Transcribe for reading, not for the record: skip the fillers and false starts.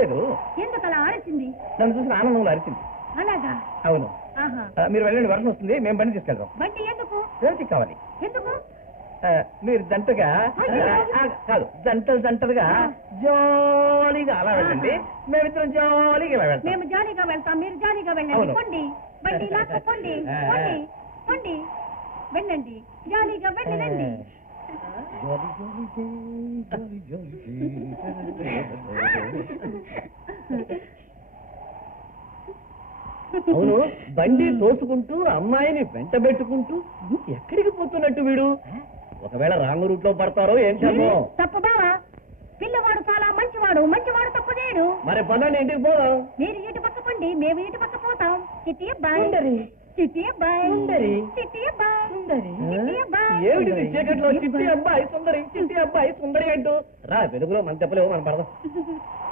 లేదు. ఎందుకు అలా ఆరచింది? నన్ను చూసిన ఆనందంలో అరిచింది. అలాగా? అవును. మీరు వెళ్ళండి, వర్షం వస్తుంది, మేము బండి తీసుకెళ్దాం. బండి ఎందుకు? జ్యోతికి కావాలి. ఎందుకు? మీరు జంటగా కాదు, జంటలుగా జాలీగా అలా వెళ్ళండి, మేమిద్దరం జాలీగా ఇలా వెళ్తాం. మేము జాలీగా వెళ్తాం, మీరు జాలీగా వెళ్ళండి. పొండి బండి లాక్కు పొండి, పొండి పొండి వెళ్ళండి, జాలీగా వెళ్ళండి. అవును, బండి తోసుకుంటూ అమ్మాయిని వెంట పెట్టుకుంటూ ఎక్కడికి పోతున్నట్టు వీడు? ఒకవేళ రాంగ్ రూట్ లో పడతారో ఏంటో. తప్పు బావా, పిల్లవాడు చాలా మంచివాడు, మంచివాడు తప్పు చేయడు. మరి పదండి, ఇంటికి పోదాం. మీరు ఇటు పక్క పండి, మేము ఇటు పక్క పోతాం. చిట్టి అబ్బాయి, చిట్టి అబ్బాయి, చిట్టి అబ్బాయి, ఏమిటి చీకట్లో చిట్టి అబ్బాయి సుందరి, చిట్టి అబ్బాయి సుందరి అంటూ రా, వెలుగులో మన తెప్పలేవు, మనం పడదాం.